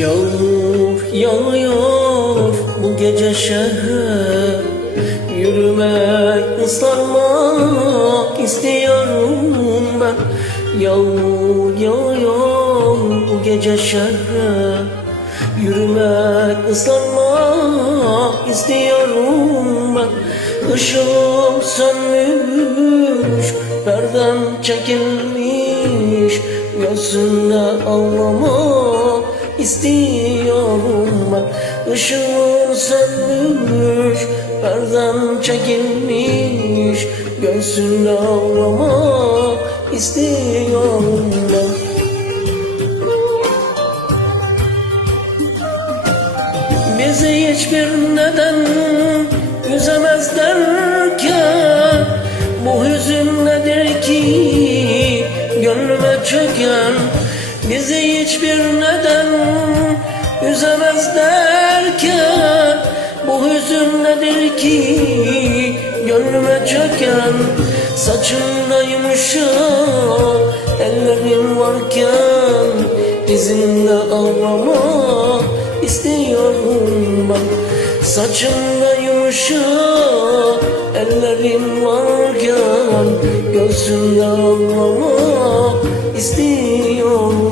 Yağmur yağıyor bu gece şehre Yürümek, ıslanmak istiyorum ben. Yağmur yağıyor bu gece şehre Yürümek, ıslanmak istiyorum ben. Işığım sönmüş, perdem çekilmiş. Göğsünde ağlamak istiyorum ben Işığım sönmüş, perdem çekilmiş Göğsünde ağlamak istiyorum ben Bizi hiçbir neden üzemez derken Bu hüzün nedir ki gönlüme çöken? Bizi hiçbir üzemez derken Bu hüzün nedir ki? Gönlüme çöken Saçımda yumuşak ellerim varken İzinde ağlamak istiyorum ben. Saçımda yumuşak ellerim varken Göğsümde ağlamak istiyorum